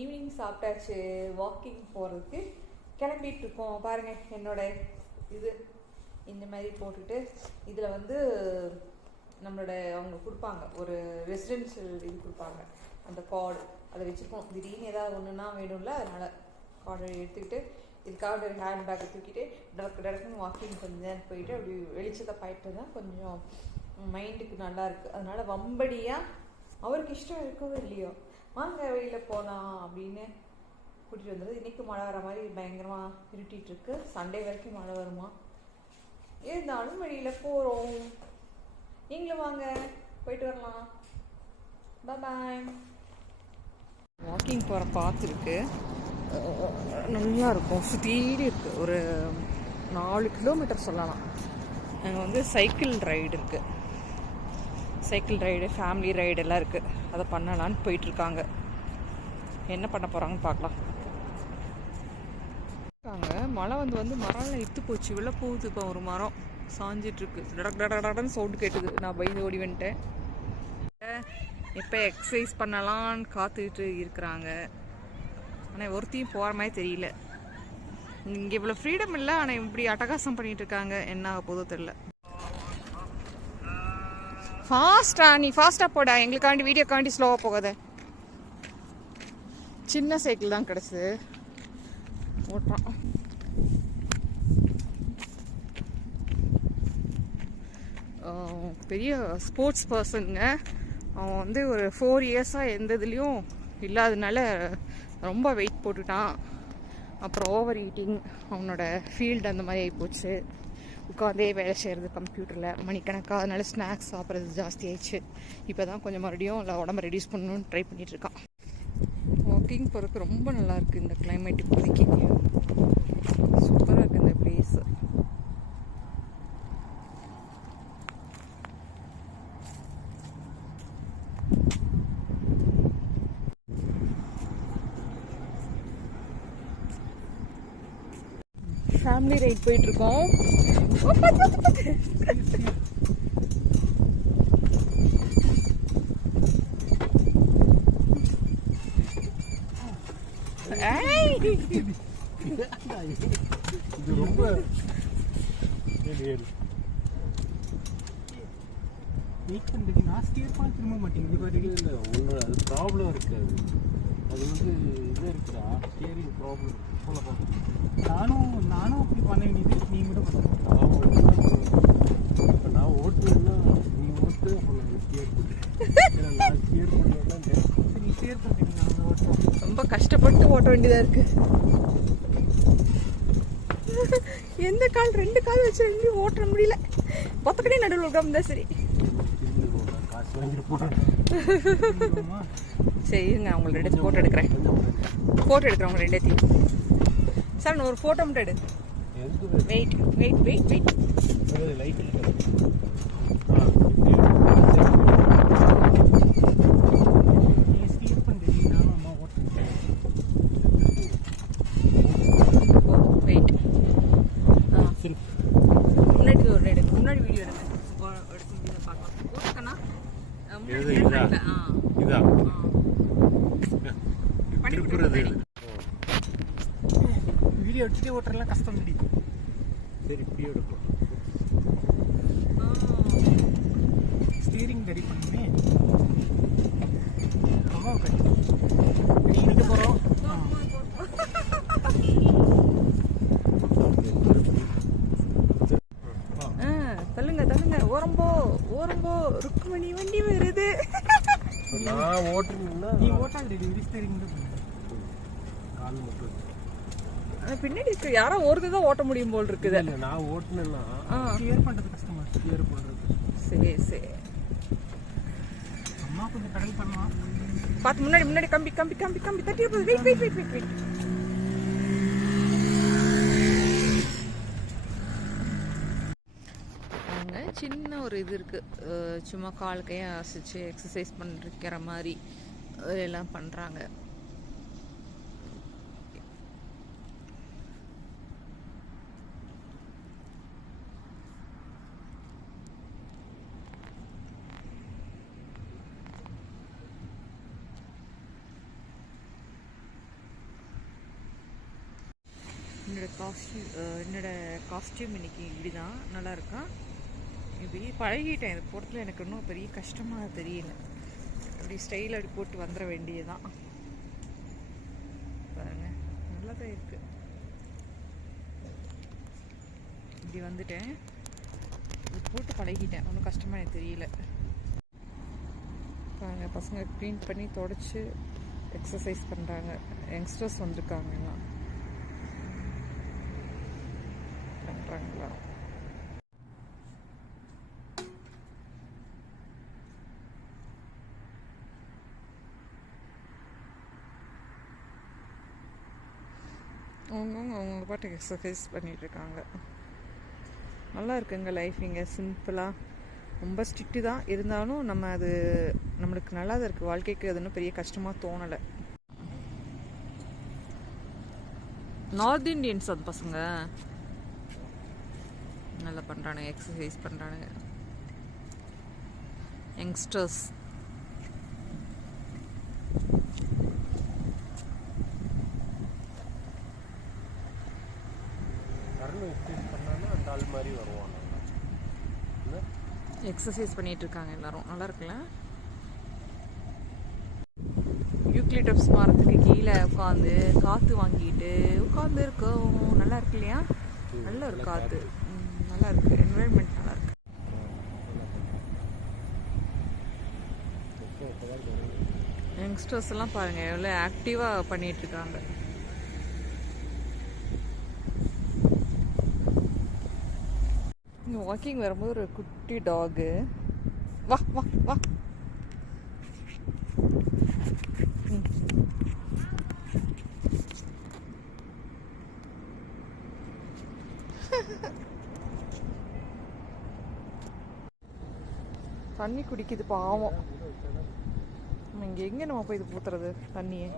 Evening சாப்பிட்டாச்சு. Walking போகிறதுக்கு கிளம்பிட்டு இருக்கோம். பாருங்கள் என்னோட இது இந்த மாதிரி போட்டுட்டு இதில் வந்து நம்மளோட அவங்க கொடுப்பாங்க ஒரு ரெசிடென்ஷியல் இது கொடுப்பாங்க, அந்த கார்டு அதை வச்சுருக்கோம். திடீர்னு ஏதாவது ஒன்றுனா வேணும்ல, அதனால் கார்டை எடுத்துக்கிட்டு இதுக்காக ஒரு ஹேண்ட் பேக்கை தூக்கிட்டு டக்குன்னு வாக்கிங் கொஞ்சம் நேரம் போயிட்டு அப்படி வெளிச்சத்தை பாயிட்டு தான் கொஞ்சம் மைண்டுக்கு நல்லா இருக்குது. அதனால் வம்படியாக அவருக்கு இஷ்டம் இருக்கவோ இல்லையோ வாங்க வெளியில் போகலாம் அப்படின்னு கூட்டிகிட்டு வந்தது. இன்றைக்கி மழை வர மாதிரி பயங்கரமாக இருட்டிகிட்ருக்கு. சண்டே வரைக்கும் மழை வருமா, இருந்தாலும் வெளியில் போகிறோம். நீங்களும் வாங்க போயிட்டு வரலாம். பாய். வாக்கிங் போகிற பாத்து இருக்கு, நல்லா இருக்கும். சுற்றிலே இருக்குது, ஒரு 4 கிலோமீட்டர் சொல்லலாம். அங்கே வந்து சைக்கிள் ரைடு இருக்குது, சைக்கிள் ரைடு ஃபேமிலி ரைடு எல்லாம் இருக்குது. அதை பண்ணலான்னு போயிட்டுருக்காங்க. என்ன பண்ண போகிறாங்கன்னு பார்க்கலாம். மழை வந்து மரம்லாம் இத்து போச்சு, வெளில போகுது. இப்போ ஒரு மரம் சாஞ்சிட்ருக்கு, டடன்னு சவுண்டு கேட்டுது. நான் பயந்து ஓடி வந்துட்டேன். எப்போ எக்ஸசைஸ் பண்ணலான்னு காத்துக்கிட்டு இருக்கிறாங்க. ஆனால் ஒருத்தையும் போகிற மாதிரி தெரியல. இங்கே இவ்வளோ ஃப்ரீடம் இல்லை, ஆனால் இப்படி அட்டகாசம் பண்ணிகிட்டு இருக்காங்க. என்ன ஆக போதோ தெரியல. நீ ஃபாஸ்ட்டாக போட, எங்களுக்காண்டி வீடியோக்காண்டி ஸ்லோவாக போகாத. சின்ன சைக்கிள் தான் கிடச்சிது, ஓட்டுறான். பெரிய ஸ்போர்ட்ஸ் பர்சனுங்க. அவன் வந்து ஒரு 4 இயர்ஸாக எந்த இதுலேயும் இல்லாததுனால ரொம்ப வெயிட் போட்டுட்டான். அப்புறம் ஓவர் ஈட்டிங், அவனோட ஃபீல்டு அந்த மாதிரி ஆகிப்போச்சு. உட்காந்தே வேலை செய்கிறது கம்ப்யூட்டரில் மணிக்கணக்காக, அதனால ஸ்நாக்ஸ் சாப்பிட்றது ஜாஸ்தி ஆயிடுச்சு. இப்போ தான் கொஞ்சம் மறுபடியும் இல்லை உடம்பை ரெடியூஸ் பண்ணணும்னு ட்ரை பண்ணிகிட்ருக்கான். வாக்கிங் போகிறதுக்கு ரொம்ப நல்லாயிருக்கு இந்த கிளைமேட். இப்போதைக்கு சூப்பராக இருக்குது இந்த பிளேஸு. ஃபேமிலி ரைட் போயிட்டுருக்கோம். இது ரொம்ப நான் ஸ்டியர் பண்ண திரும்ப மாட்டேங்குது. இல்லை ஒன்று அது ப்ராப்ளம் இருக்காது, அது வந்து இது இருக்குதா ஸ்டியரிங் ப்ராப்ளம். நானும் அப்படி பண்ண வேண்டியது, நீ மட்டும் பண்ணுறேன். இப்போ நான் ஓட்டுவேன்னா நீ ஓட்டு, அப்போ நான் ஸ்டியர் பண்ணுறேன். நான் ஸ்டியர் பண்ணுவேன்னா நீ ஸ்டியர் பண்ணுறீங்க, நான் ஓட்டுவேன். ரொம்ப கஷ்டப்பட்டு ஓட்ட வேண்டியதாக இருக்குது. எந்த கால் 2 கால் வச்சு 2 ஓட்ட முடியல. மொத்தக்கடே நடுவில் உட்காந்து தான் சரி. சரி இருங்க, அவங்களை 2 ஃபோட்டோ எடுக்கிறேன். உங்களை 2 சார் நான் ஒரு ஃபோட்டோ மட்டும் எடு. Wait wait wait wait. முன்னாடி வீடியோ எடுங்க, எடுத்து வீடியோ பார்க்கலாம். போட்டுக்கண்ணா வீடியோ எடுத்துகிட்டே ஓட்டுறதுலாம் கஷ்டம் இல்லை. சரி இப்படியே எடுப்போம். ஸ்டீரிங் ரெடி பண்ணி அம்மா கட்டி இன்னைக்கு போகிறோம். தள்ளுங்க ஓரம்போ ருக்குமணி வண்டி வருது. நான் ஓட்டுறேன்னா நீ ஓட்டாங்க ஸ்டீரிங் கால் மட்டும் பின்னாடி இருக்கு. யாரோ ஒருத்தர் தான் ஓட்ட முடியும் போல் இருக்குது. நான் ஓட்டுனேன்னா ஸ்டியர் பண்றது கஷ்டமா, ஸ்டியர் பண்றது. சரி அம்மா கொஞ்சம் கடல் பண்ணலாம். பார்த்து முன்னாடி கம்பி தட்டி போகுது. வெயிட். அங்கே சின்ன ஒரு இது இருக்குது, சும்மா கால் கையை அசைச்சு எக்ஸசைஸ் பண்ணிருக்கிற மாதிரி எல்லாம் பண்ணுறாங்க. என்னோட காஸ்டியூம் இன்னைக்கு இப்படி தான் நல்லா இருக்கான். இப்படி பழகிட்டேன். இது போகிறதுல எனக்கு இன்னும் பெரிய கஷ்டமாக தெரியல. அப்படி ஸ்டைல் அப்படி போட்டு வந்துட வேண்டியதுதான். பாருங்க நல்லா தான் இருக்கு. இப்படி வந்துட்டேன். இது போட்டு பழகிட்டேன். ஒன்றும் கஷ்டமாக எனக்கு தெரியல. பாருங்க பசங்க க்ளீன் பண்ணி தொடச்சி எக்ஸசைஸ் பண்ணுறாங்க. யங்ஸ்டர்ஸ் வந்திருக்காங்க எல்லாம் பண்ணுறாங்களா. அவங்க பாட்டுக்கு எக்ஸசைஸ் பண்ணிகிட்ருக்காங்க. நல்லா இருக்குங்க லைஃப் இங்கே. சிம்பிளாக ரொம்ப ஸ்ட்ரிக்ட்டு தான் இருந்தாலும் நம்ம அது நம்மளுக்கு நல்லா தான் இருக்குது. வாழ்க்கைக்கு அது இன்னும் பெரிய கஷ்டமாக தோணலை. நார்த் இண்டியன்ஸ் அது பசங்க நல்லா பண்ணுறானுங்க, எக்ஸசைஸ் பண்ணுறானுங்க. யங்ஸ்டர்ஸ் எக்ஸசைஸ் பண்ணிட்டு இருக்காங்க எல்லாரும். நல்லா இருக்குல்ல. யூக்லிடப்ஸ் மரத்துக்கு கீழே உட்காந்து காற்று வாங்கிட்டு உட்காந்து இருக்கோம். நல்லா இருக்கு இல்லையா? நல்ல ஒரு காற்று. நல்லா இருக்கு. என்வரன்மெண்ட் நல்லா இருக்கு. யங்ஸ்டர்ஸ் எல்லாம் பாருங்க எவ்வளோ ஆக்டிவாக பண்ணிட்டு இருக்காங்க. வாக்கிங் வரும்போது ஒரு குட்டி டாகு வா வா வா தண்ணி குடிக்குது பாவம். இங்கே எங்கே நம்ம போய் இது ஊத்துறது தண்ணியை?